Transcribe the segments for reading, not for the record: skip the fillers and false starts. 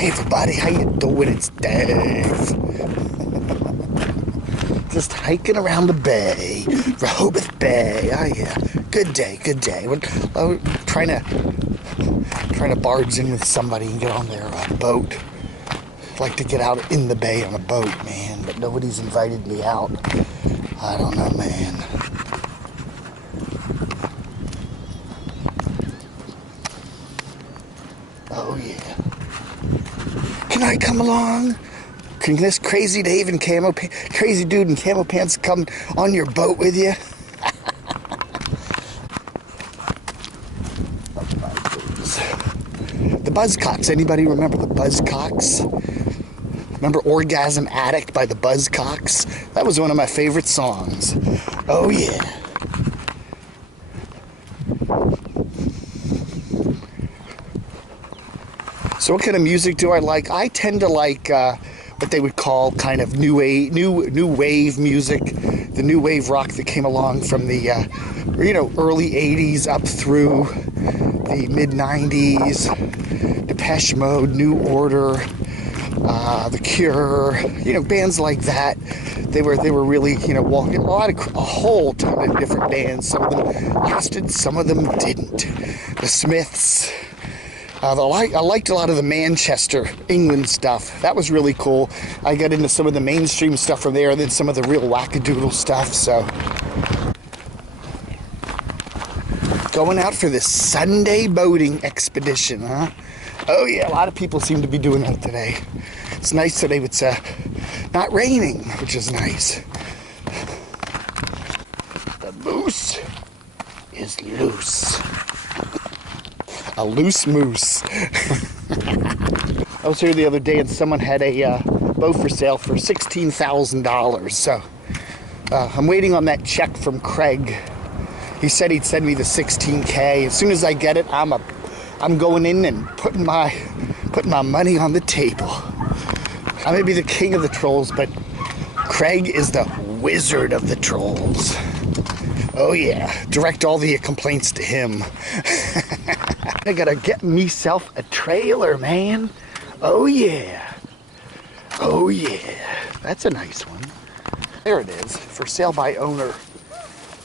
Hey everybody, how you doing? It's Dave. Just hiking around the bay, Rehoboth Bay. Oh yeah, good day, good day. We're trying to barge in with somebody and get on their boat. I'd like to get out in the bay on a boat, man, but nobody's invited me out. I don't know, man. Oh yeah. Can I come along? Can this crazy Dave and crazy dude in camo pants come on your boat with you? The Buzzcocks. Anybody remember the Buzzcocks? Remember Orgasm Addict by the Buzzcocks? That was one of my favorite songs. Oh yeah. So what kind of music do I like? I tend to like what they would call kind of new wave music, the new wave rock that came along from the early 80s up through the mid 90s. Depeche Mode, New Order, The Cure, bands like that. They were really walking a whole ton of different bands. Some of them lasted, some of them didn't. The Smiths. I liked a lot of the Manchester, England stuff. That was really cool. I got into some of the mainstream stuff from there, and then some of the real wackadoodle stuff. So, going out for this Sunday boating expedition, huh? Oh yeah, a lot of people seem to be doing that today. It's nice today. It's not raining, which is nice. The moose is loose. A loose moose. I was here the other day and someone had a boat for sale for $16,000. So I'm waiting on that check from Craig. He said he'd send me the $16K. As soon as I get it, I'm going in and putting my money on the table. I may be the king of the trolls, but Craig is the wizard of the trolls. Oh yeah, direct all the complaints to him. I gotta get myself a trailer, man. Oh yeah. Oh yeah. That's a nice one. There it is. For sale by owner.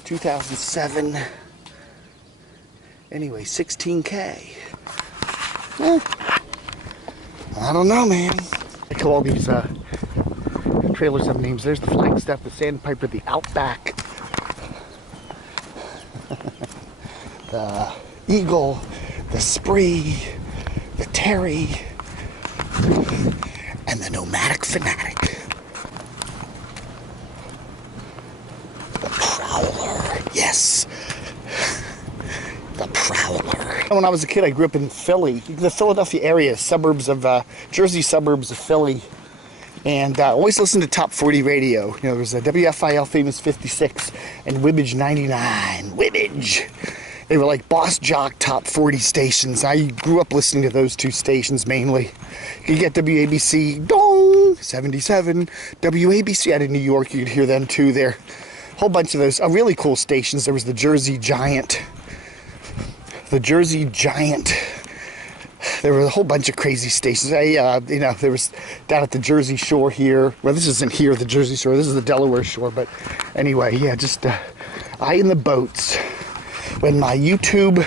2007. Anyway, $16K. I don't know, man. I call all these trailers have names. There's the Flagstaff, the Sandpiper, the Outback, the Eagle, the Spree, the Terry, and the Nomadic Fanatic. The Prowler, yes. The Prowler. When I was a kid, I grew up in Philly, the Philadelphia area, Jersey suburbs of Philly. And always listened to Top 40 radio. There was a WFIL Famous 56 and Wibbage 99. Wibbage! They were like boss jock top 40 stations. I grew up listening to those two stations mainly. You could get WABC, dong, 77. WABC out of New York, you could hear them too there. A whole bunch of those really cool stations. There was the Jersey Giant. The Jersey Giant. There were a whole bunch of crazy stations. There was down at the Jersey Shore here. Well, this isn't here, the Jersey Shore. This is the Delaware Shore. But anyway, yeah, just I in the boats. When my YouTube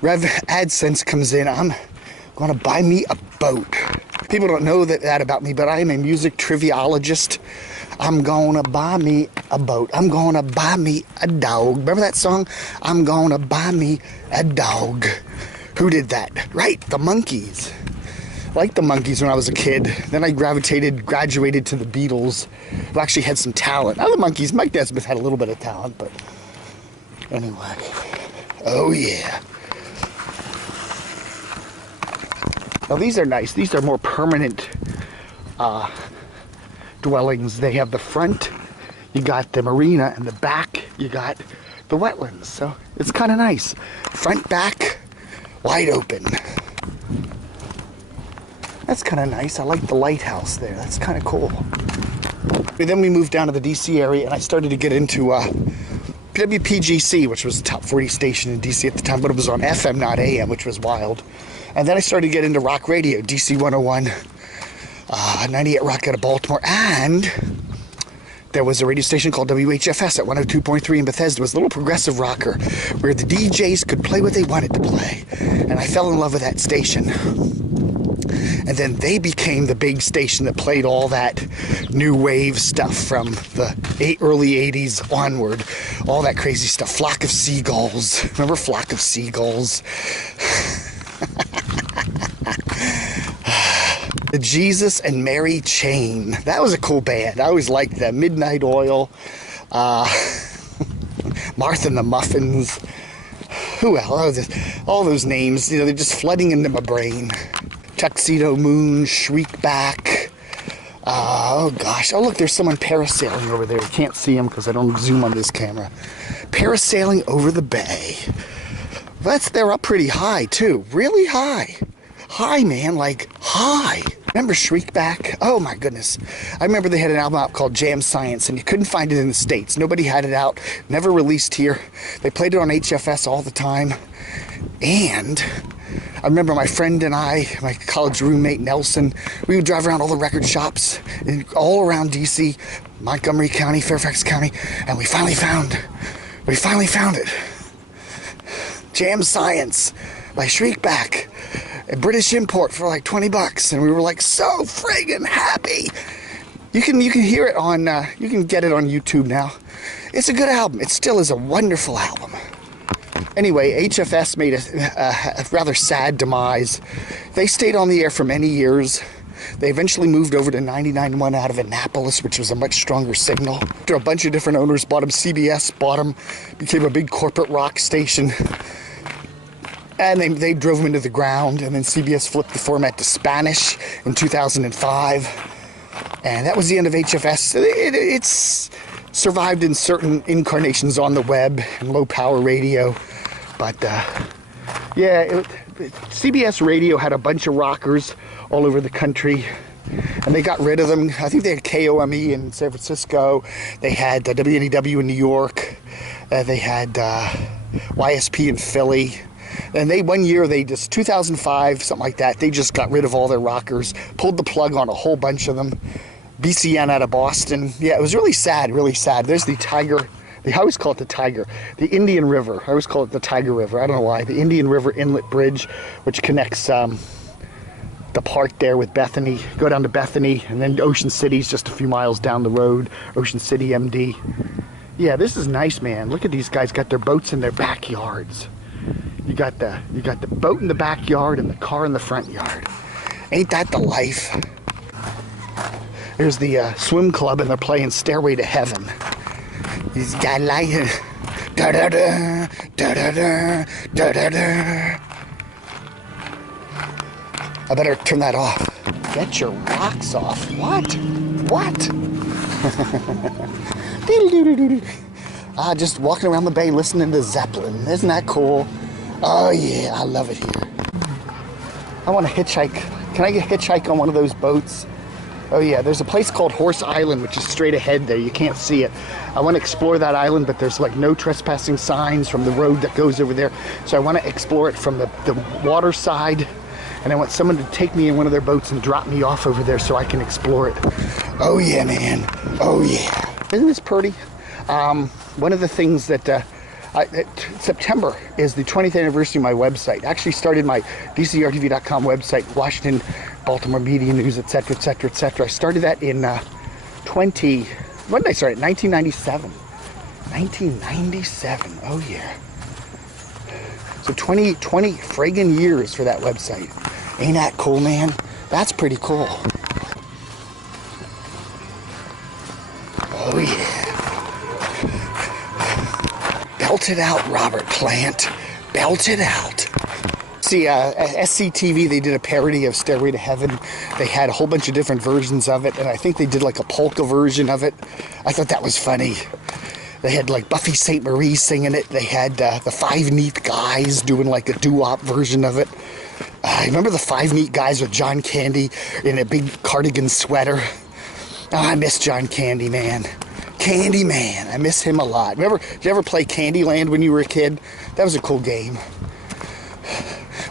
Rev AdSense comes in, I'm going to buy me a boat. People don't know that about me, but I am a music triviologist. I'm going to buy me a boat. I'm going to buy me a dog. Remember that song? I'm going to buy me a dog. Who did that? Right, the Monkees. I liked the Monkees when I was a kid. Then I graduated to the Beatles, who actually had some talent. Now the Monkees, Mike Nesmith had a little bit of talent, but anyway. Oh yeah. Now these are nice. These are more permanent dwellings. They have the front, you got the marina, and the back, you got the wetlands. So it's kind of nice. Front, back, wide open. That's kind of nice. I like the lighthouse there. That's kind of cool. And then we moved down to the DC area, and I started to get into WPGC, which was the top 40 station in DC at the time, but it was on FM, not AM, which was wild. And then I started to get into rock radio, DC 101, 98 Rock out of Baltimore, and there was a radio station called WHFS at 102.3 in Bethesda. It was a little progressive rocker where the DJs could play what they wanted to play. And I fell in love with that station. And then they became the big station that played all that new wave stuff from the early 80s onward. All that crazy stuff. Flock of Seagulls. Remember Flock of Seagulls? The Jesus and Mary Chain. That was a cool band. I always liked them. Midnight Oil. Martha and the Muffins. Who else? All those names, you know, they're just flooding into my brain. Tuxedo Moon, Shriekback. Oh gosh. Oh look, there's someone parasailing over there. You can't see him because I don't zoom on this camera. Parasailing over the bay. They're up pretty high too. Really high. High, man, like high. Remember Shriekback? Oh my goodness. I remember they had an album out called Jam Science, and you couldn't find it in the States. Nobody had it out, never released here. They played it on HFS all the time. And I remember my friend and I, my college roommate Nelson, we would drive around all the record shops all around DC, Montgomery County, Fairfax County, and we finally found it. Jam Science by Shriekback. A British import for like 20 bucks, and we were like so friggin' happy. You can hear it on you can get it on YouTube now. It's a good album. It still is a wonderful album. Anyway, HFS made a rather sad demise. They stayed on the air for many years. They eventually moved over to 99.1 out of Annapolis, which was a much stronger signal. After a bunch of different owners bought them, CBS bought them, became a big corporate rock station. And they drove them into the ground, and then CBS flipped the format to Spanish in 2005. And that was the end of HFS. It's survived in certain incarnations on the web and low power radio. But yeah, CBS radio had a bunch of rockers all over the country. And they got rid of them. I think they had KOME in San Francisco. They had WNEW in New York. They had YSP in Philly. And one year, 2005, something like that, they just got rid of all their rockers, pulled the plug on a whole bunch of them. BCN out of Boston. Yeah, it was really sad, really sad. There's the Tiger. I always call it the Tiger. The Indian River. I always call it the Tiger River. I don't know why. The Indian River Inlet Bridge, which connects the park there with Bethany. Go down to Bethany, and then Ocean City's just a few miles down the road. Ocean City, MD. Yeah, this is nice, man. Look at these guys got their boats in their backyards. You got the boat in the backyard and the car in the front yard. Ain't that the life? There's the swim club, and they're playing Stairway to Heaven. He's got like da da da da da da da da da. I better turn that off. Get your rocks off. What? Just walking around the bay listening to Zeppelin. Isn't that cool? Oh yeah, I love it here. I want to hitchhike. Can I get hitchhike on one of those boats? Oh yeah, there's a place called Horse Island, which is straight ahead there. You can't see it. I want to explore that island, but there's like no trespassing signs from the road that goes over there. So I want to explore it from the water side, and I want someone to take me in one of their boats and drop me off over there so I can explore it. Oh yeah, man. Oh yeah. Isn't this pretty? One of the things that September is the 20th anniversary of my website. I actually started my DCRTV.com website, Washington, Baltimore Media News, etc., etc., etc. I started that in 1997. 1997. Oh yeah. So 20 friggin' years for that website. Ain't that cool, man? That's pretty cool. Oh yeah. Belt it out, Robert Plant. Belt it out. See, SCTV, they did a parody of Stairway to Heaven. They had a whole bunch of different versions of it, and I think they did like a polka version of it. I thought that was funny. They had like Buffy St. Marie singing it. They had the Five Neat Guys doing like a doo-wop version of it. I remember the Five Neat Guys with John Candy in a big cardigan sweater. Oh, I miss John Candy, man. Candyman. I miss him a lot. Remember, did you ever play Candyland when you were a kid? That was a cool game.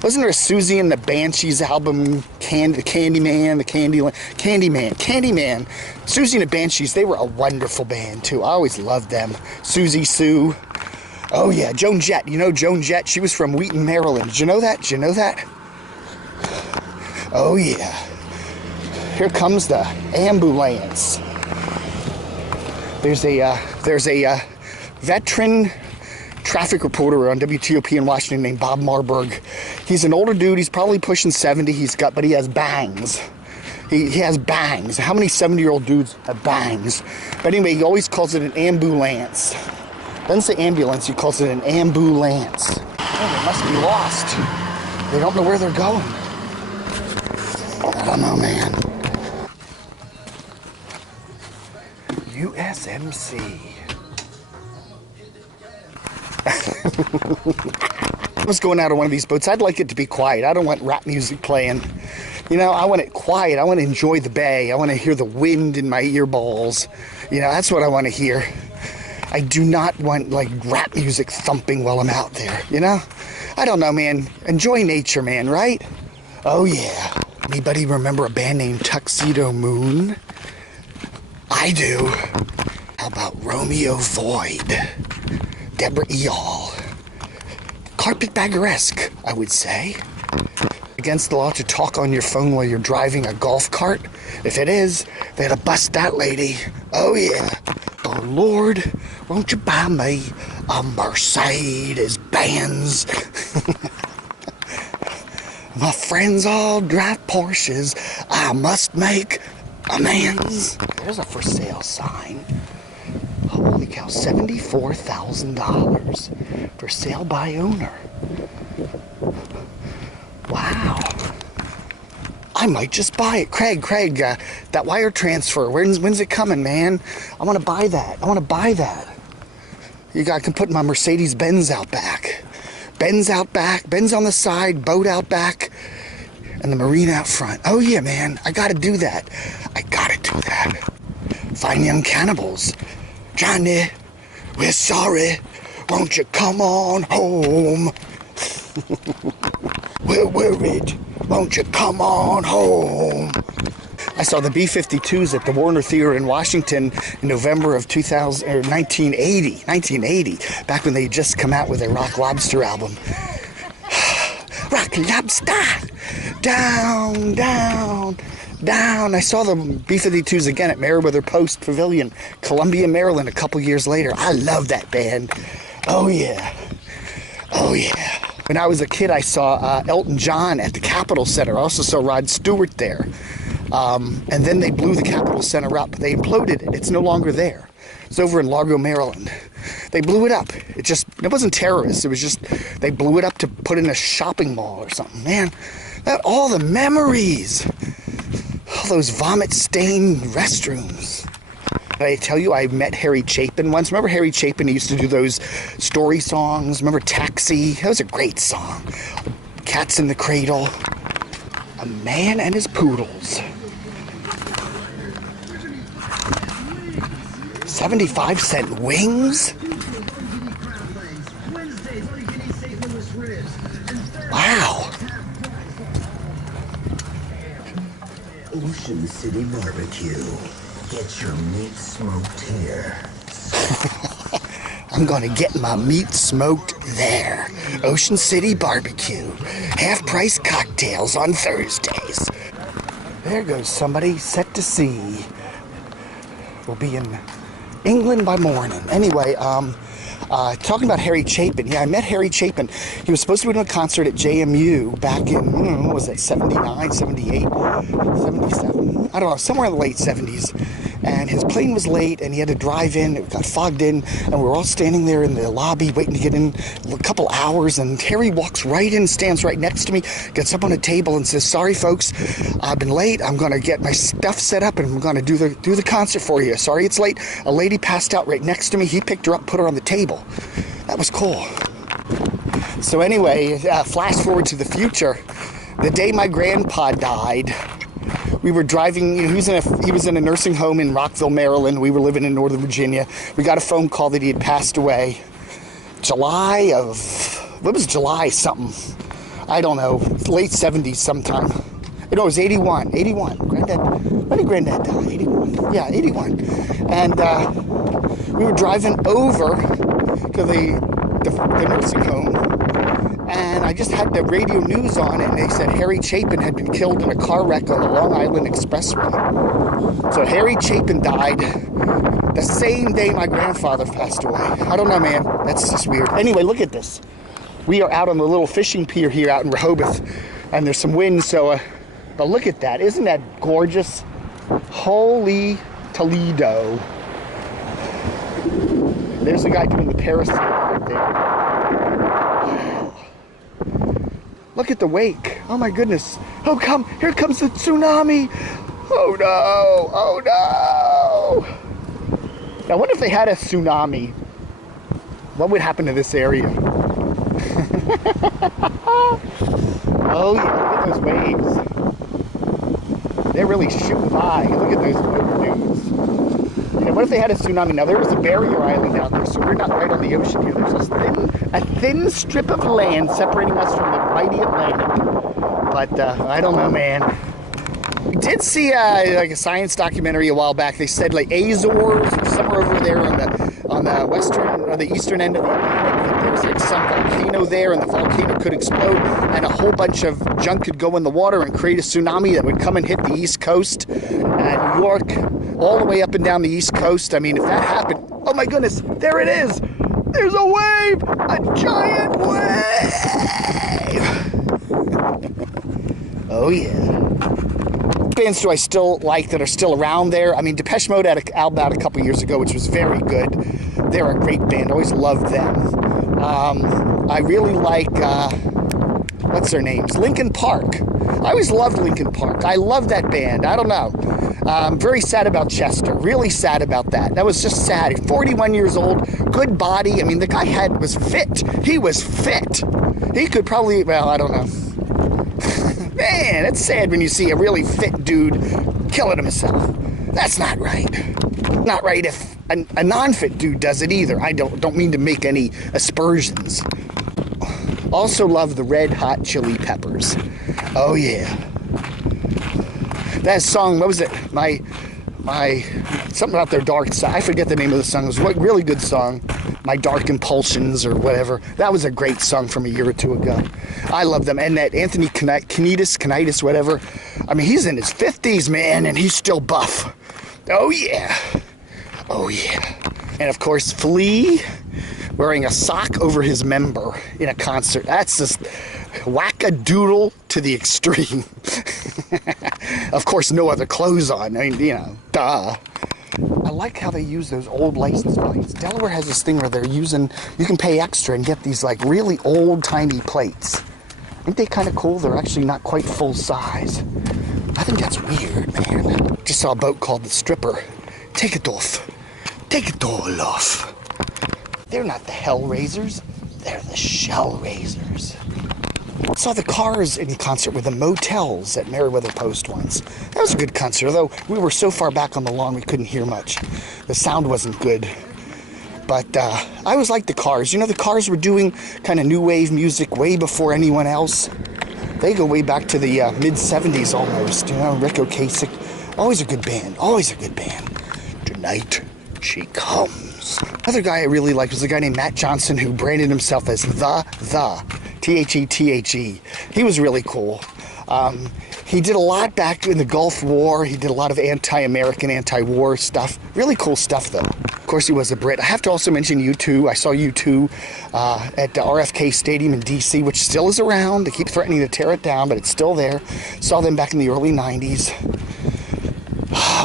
Wasn't there a Susie and the Banshees album, Candyman, the Candyman. Susie and the Banshees, they were a wonderful band too. I always loved them. Susie Sue. Oh yeah, Joan Jett. You know Joan Jett? She was from Wheaton, Maryland. Did you know that? Did you know that? Oh yeah. Here comes the ambulance. There's a veteran traffic reporter on WTOP in Washington named Bob Marburg. He's an older dude. He's probably pushing 70. But he has bangs. He has bangs. How many 70-year-old dudes have bangs? But anyway, he always calls it an ambulance. Doesn't say ambulance. He calls it an ambulance. Oh, they must be lost. They don't know where they're going. I don't know, man. USMC. I was going out on one of these boats. I'd like it to be quiet. I don't want rap music playing. You know, I want it quiet. I want to enjoy the bay. I want to hear the wind in my earballs. You know, that's what I want to hear. I do not want, like, rap music thumping while I'm out there, you know? I don't know, man. Enjoy nature, man, right? Oh, yeah. Anybody remember a band named Tuxedo Moon? I do. How about Romeo Void? Deborah Eall. Carpetbaggeresque, I would say. Against the law to talk on your phone while you're driving a golf cart? If it is, they had to bust that lady. Oh yeah. Oh Lord, won't you buy me a Mercedes Benz? My friends all drive Porsches. I must make amends. There's a for sale sign. Holy cow, $74,000 for sale by owner. Wow. I might just buy it. Craig, that wire transfer, when's it coming, man? I want to buy that. I can put my Mercedes Benz out back. Benz out back, Benz on the side, boat out back, and the marina out front. Oh yeah, man, I gotta do that. Fine Young Cannibals. Johnny, we're sorry. Won't you come on home? We're worried. Won't you come on home? I saw the B-52s at the Warner Theater in Washington in November of 1980, back when they had just come out with their Rock Lobster album. Rock Lobster, down, down, down. I saw the B-52s again at Meriwether Post Pavilion, Columbia, Maryland, a couple years later. I love that band. Oh yeah. When I was a kid, I saw Elton John at the Capitol Center. I also saw Rod Stewart there. And then they blew the Capitol Center up. They imploded it. It's no longer there. It's over in Largo, Maryland. They blew it up. It wasn't terrorists. It was just, they blew it up to put in a shopping mall or something. Man, all the memories. All those vomit-stained restrooms. Did I tell you I met Harry Chapin once? Remember Harry Chapin? He used to do those story songs. Remember Taxi? That was a great song. Cats in the Cradle. A Man and His Poodles. 75-cent wings? Wow. Ocean City Barbecue. Get your meat smoked here. I'm gonna get my meat smoked there. Ocean City Barbecue. Half-price cocktails on Thursdays. There goes somebody set to sea. We'll be in England by morning. Anyway, talking about Harry Chapin. Yeah, I met Harry Chapin. He was supposed to be doing a concert at JMU back in, what was that, 79, 78, 77? I don't know, somewhere in the late 70s. And his plane was late, and he had to drive in. It got fogged in, and we were all standing there in the lobby waiting to get in a couple hours. And Harry walks right in, stands right next to me, gets up on a table and says, "Sorry, folks, I've been late. I'm going to get my stuff set up, and I'm going to do the concert for you. Sorry it's late." A lady passed out right next to me. He picked her up, put her on the table. That was cool. So anyway, flash forward to the future. The day my grandpa died, We were driving, he was in a nursing home in Rockville, Maryland. We were living in Northern Virginia. We got a phone call that he had passed away. July something. I don't know, late 70s sometime. No, it was 81. Granddad, when did Granddad die? 81. Yeah, 81. And we were driving over to the nursing home, and I just had the radio news on, and they said Harry Chapin had been killed in a car wreck on the Long Island Expressway. So Harry Chapin died the same day my grandfather passed away. I don't know, man. That's just weird. Anyway, look at this. We are out on the little fishing pier here out in Rehoboth, and there's some wind, so... but look at that. Isn't that gorgeous? Holy Toledo. There's a guy doing the parasail right there. Wow. Look at the wake. Oh my goodness. Oh, here comes the tsunami. Oh no. Oh no. Now, what if they had a tsunami? What would happen to this area? Oh yeah, look at those waves. They're really shooting by. Look at those dudes. You know, what if they had a tsunami? Now, there is a barrier island out there, so we're not right on the ocean here. There's a thin strip of land separating us from the mighty Atlantic. But I don't know, man. We did see like a science documentary a while back. They said like Azores, somewhere over there on the western or the eastern end of the Atlantic, that there's like some volcano there, and the volcano could explode, and a whole bunch of junk could go in the water and create a tsunami that would come and hit the East Coast, New York, all the way up and down the East Coast. I mean, if that happened, oh my goodness, there it is. There's a wave, a giant wave. Oh yeah. Bands do I still like that are still around there? I mean, Depeche Mode had an album out a couple years ago, which was very good. They're a great band. Always loved them. I really like, what's their names? Linkin Park. I always loved Linkin Park. I love that band. I don't know. I'm very sad about Chester. Really sad about that. That was just sad. He's 41 years old. Good body. I mean, the guy was fit. He was fit. He could probably, well, I don't know. Man, it's sad when you see a really fit dude killing himself. That's not right. Not right if a non-fit dude does it either. I don't mean to make any aspersions. Also love the Red Hot Chili Peppers. Oh yeah. That song, what was it? My something about their dark side. I forget the name of the song. It was a really good song. My Dark Impulsions or whatever. That was a great song from a year or two ago. I love them. And that Anthony Canitis, whatever. I mean, he's in his 50s, man, and he's still buff. Oh, yeah. Oh, yeah. And, of course, Flea wearing a sock over his member in a concert. That's just whack-a-doodle to the extreme. Of course, no other clothes on. I mean, you know, duh. I like how they use those old license plates. Delaware has this thing where you can pay extra and get these like really old-timey plates. Aren't they kind of cool? They're actually not quite full size. I think that's weird, man. Just saw a boat called the Stripper. Take it off. Take it all off. They're not the Hellraisers. They're the Shellraisers. Saw the Cars in concert with the Motels at Meriwether Post once. That was a good concert, although we were so far back on the lawn we couldn't hear much. The sound wasn't good. But I always liked the Cars. You know, the Cars were doing kind of new wave music way before anyone else. They go way back to the mid-70s almost. You know, Rick Ocasek. Always a good band. Always a good band. Tonight she comes. Another guy I really liked was a guy named Matt Johnson who branded himself as the T-H-E-T-H-E. He was really cool. He did a lot back in the Gulf War. He did a lot of anti-American, anti-war stuff. Really cool stuff, though. Of course, he was a Brit. I have to also mention U2. I saw U2 at the RFK Stadium in D.C., which still is around. They keep threatening to tear it down, but it's still there. Saw them back in the early 90s.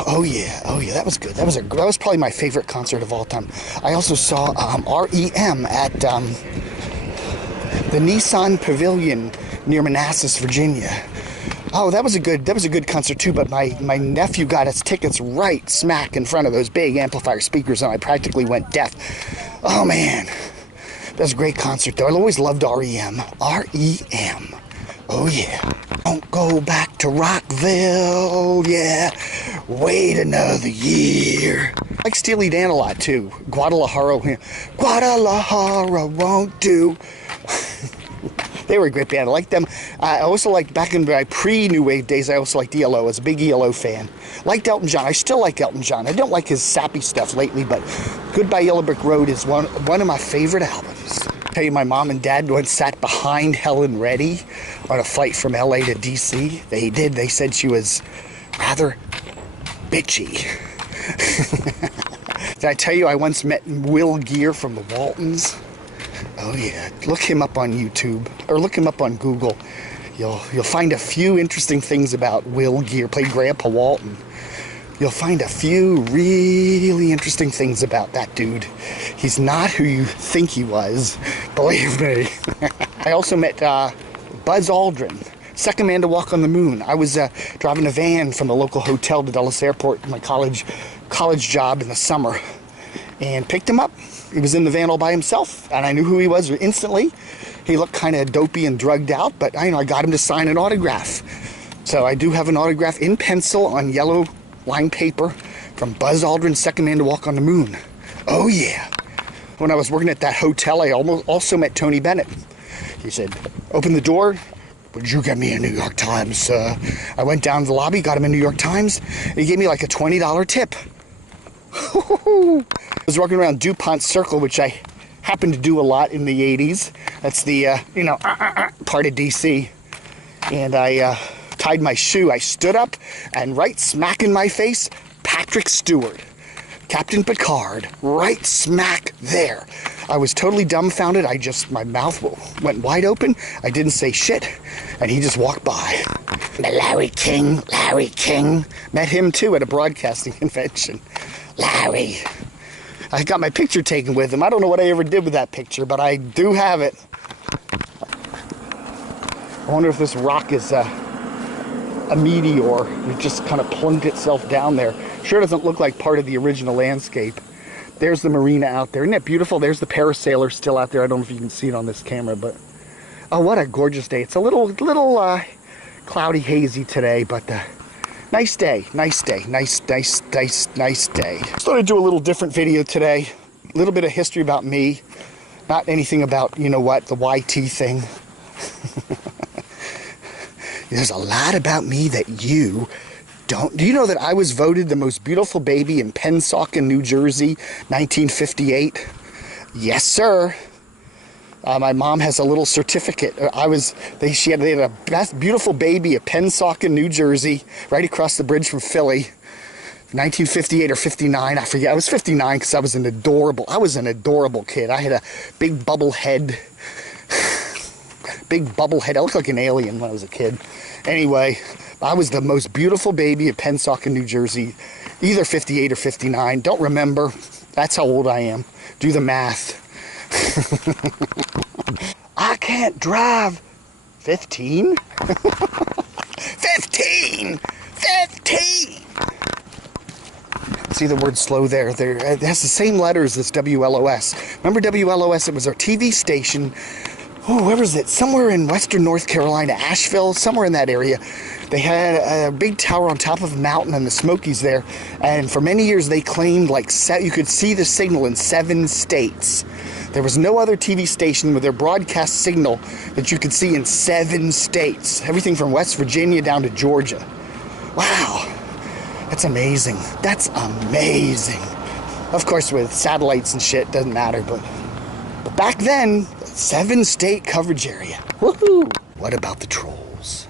Oh yeah, that was good. That was probably my favorite concert of all time. I also saw REM at the Nissan Pavilion near Manassas, Virginia. Oh, that was a good concert too, but my nephew got us tickets right smack in front of those big amplifier speakers, and I practically went deaf. Oh man, that was a great concert though. I always loved REM. REM. Oh yeah. Don't go back to Rockville, yeah. Wait another year. I like Steely Dan a lot too. Guadalajara, yeah. Guadalajara won't do. They were a great band. I liked them. I also liked, back in my pre-New Wave days, I also liked ELO. I was a big ELO fan. Liked Elton John. I still like Elton John. I don't like his sappy stuff lately, but Goodbye Yellow Brick Road is one of my favorite albums. Tell you, my mom and dad once sat behind Helen Reddy on a flight from LA to DC. They did. They said she was rather bitchy. Did I tell you I once met Will Geer from the Waltons? Oh yeah, look him up on YouTube, or look him up on Google. You'll find a few interesting things about Will Geer, played Grandpa Walton. You'll find a few really interesting things about that dude. He's not who you think he was, believe me. I also met Buzz Aldrin, second man to walk on the moon. I was driving a van from the local hotel to Dulles Airport, my college job in the summer, and picked him up. He was in the van all by himself, and I knew who he was instantly. He looked kind of dopey and drugged out, but I got him to sign an autograph. So I do have an autograph in pencil on yellow lined paper from Buzz Aldrin, second man to walk on the moon. Oh yeah. When I was working at that hotel, I also met Tony Bennett. He said, open the door. Would you get me a New York Times? I went down to the lobby, got him a New York Times, and he gave me like a $20 tip. I was walking around DuPont Circle, which I happened to do a lot in the 80s. That's the, part of DC. And I tied my shoe. I stood up, and right smack in my face, Patrick Stewart. Captain Picard, right smack there. I was totally dumbfounded. My mouth went wide open. I didn't say shit, and he just walked by. Larry King. Met him too at a broadcasting convention. Larry. I got my picture taken with him. I don't know what I ever did with that picture, but I do have it. I wonder if this rock is a meteor. It just kind of plunked itself down there. Sure doesn't look like part of the original landscape. There's the marina out there. Isn't that beautiful? There's the parasailer still out there. I don't know if you can see it on this camera, but oh, what a gorgeous day. It's a little cloudy, hazy today, but nice day. Nice day. Nice day. Just thought I'd do a little different video today. A little bit of history about me. Not anything about, the YT thing. There's a lot about me that you don't. Do you know that I was voted the most beautiful baby in Pennsauken, New Jersey, 1958? Yes, sir. My mom has a little certificate. They had a best beautiful baby at Pennsauken, New Jersey, right across the bridge from Philly. 1958 or 59, I forget. I was 59 because I was an adorable kid. I had a big bubble head. I looked like an alien when I was a kid. Anyway, I was the most beautiful baby at Pennsauken, New Jersey. Either 58 or 59. Don't remember. That's how old I am. Do the math. I can't drive. 15? 15! See the word slow there. It has the same letters as WLOS. Remember WLOS? It was our TV station. Oh, where was it? Somewhere in western North Carolina, Asheville, somewhere in that area. They had a big tower on top of a mountain in the Smokies there. And for many years, they claimed you could see the signal in 7 states. There was no other TV station with their broadcast signal that you could see in 7 states. Everything from West Virginia down to Georgia. Wow. That's amazing. Of course, with satellites and shit, doesn't matter, but back then, 7-state coverage area. Woohoo! What about the trolls?